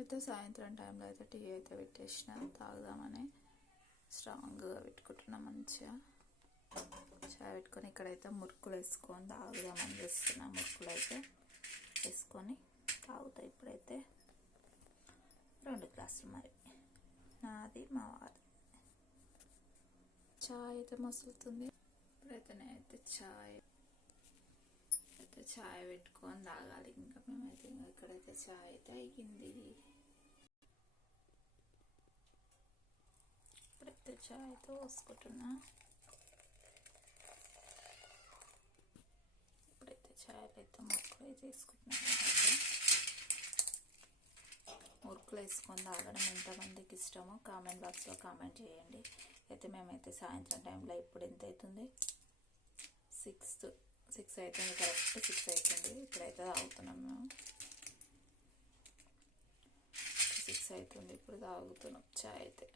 అయితే సాయంత్రం టైంలో అయితే టీ అయితే పెట్టేసిన తాగుదామని స్ట్రాంగ్గా పెట్టుకుంటున్నా. మంచిగా చాయ్ పెట్టుకొని ఇక్కడైతే మురుకులు వేసుకొని తాగుదామని చూస్తున్నా. మురుకులు అయితే వేసుకొని తాగుతా. ఇప్పుడైతే 2 గ్లాసులు మరి నాది మా వారి చాయ్ అయితే మసులుతుంది. ఇప్పుడైతే నేనైతే చాయ్ పెట్టుకొని తాగాలి. ఇంకా మేమైతే ఇక్కడైతే చాయ్ అయితే అయ్యింది. ఇప్పుడైతే చాయ్ అయితే పోసుకుంటున్నా. ఇప్పుడైతే చాయ్లో అయితే మురుకులు అయితే వేసుకుంటున్నాను. మురుకులు వేసుకొని తాగడం ఎంతమందికి ఇష్టమో కామెంట్ బాక్స్లో కామెంట్ చేయండి. అయితే మేమైతే సాయంత్రం టైంలో ఇప్పుడు ఎంత అవుతుంది, 6 అవుతుంది, కరెక్ట్ 6 అవుతుంది. ఇప్పుడైతే తాగుతున్నాం మేము. 6 అవుతుంది, ఇప్పుడు తాగుతున్నాం చాయ్ అయితే.